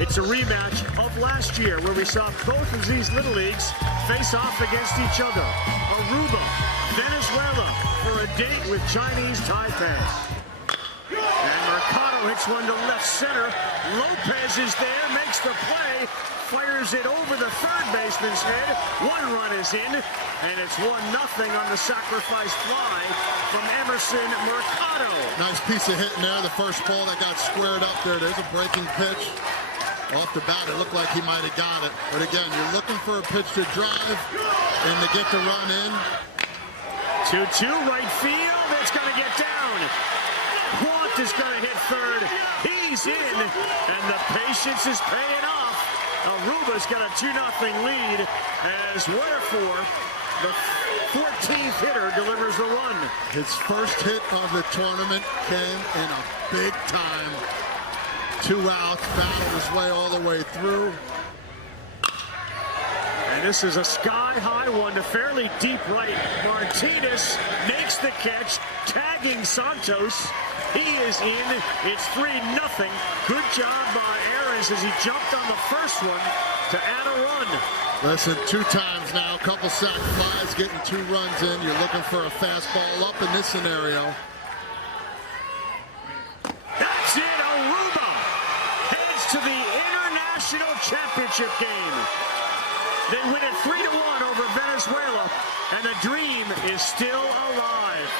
It's a rematch of last year where we saw both of these little leagues face off against each other. Aruba, Venezuela for a date with Chinese Taipei. And Mercado hits one to left center. Lopez is there, makes the play, fires it over the third baseman's head. One run is in, and it's 1-0 on the sacrifice fly from Emerson Mercado. Nice piece of hitting there. The first ball that got squared up there. There's a breaking pitch. Off the bat, it looked like he might have got it. But again, you're looking for a pitch to drive and to get the run in. 2-2 right field. It's going to get down. Quant is going to hit third. He's in, and the patience is paying off. Aruba's got a 2-0 lead as Wherefore, the 14th hitter, delivers the run. His first hit of the tournament came in a big time. 2 outs, battled his way all the way through. And this is a sky-high one to fairly deep right. Martinez makes the catch, tagging Santos. He is in. It's 3-0. Good job by Arias as he jumped on the first one to add a run. Listen, 2 times now, a couple sac flies, getting 2 runs in. You're looking for a fastball up in this scenario. That's it. Aruba heads to the international championship game. They win it 3-1 over Venezuela, and the dream is still alive.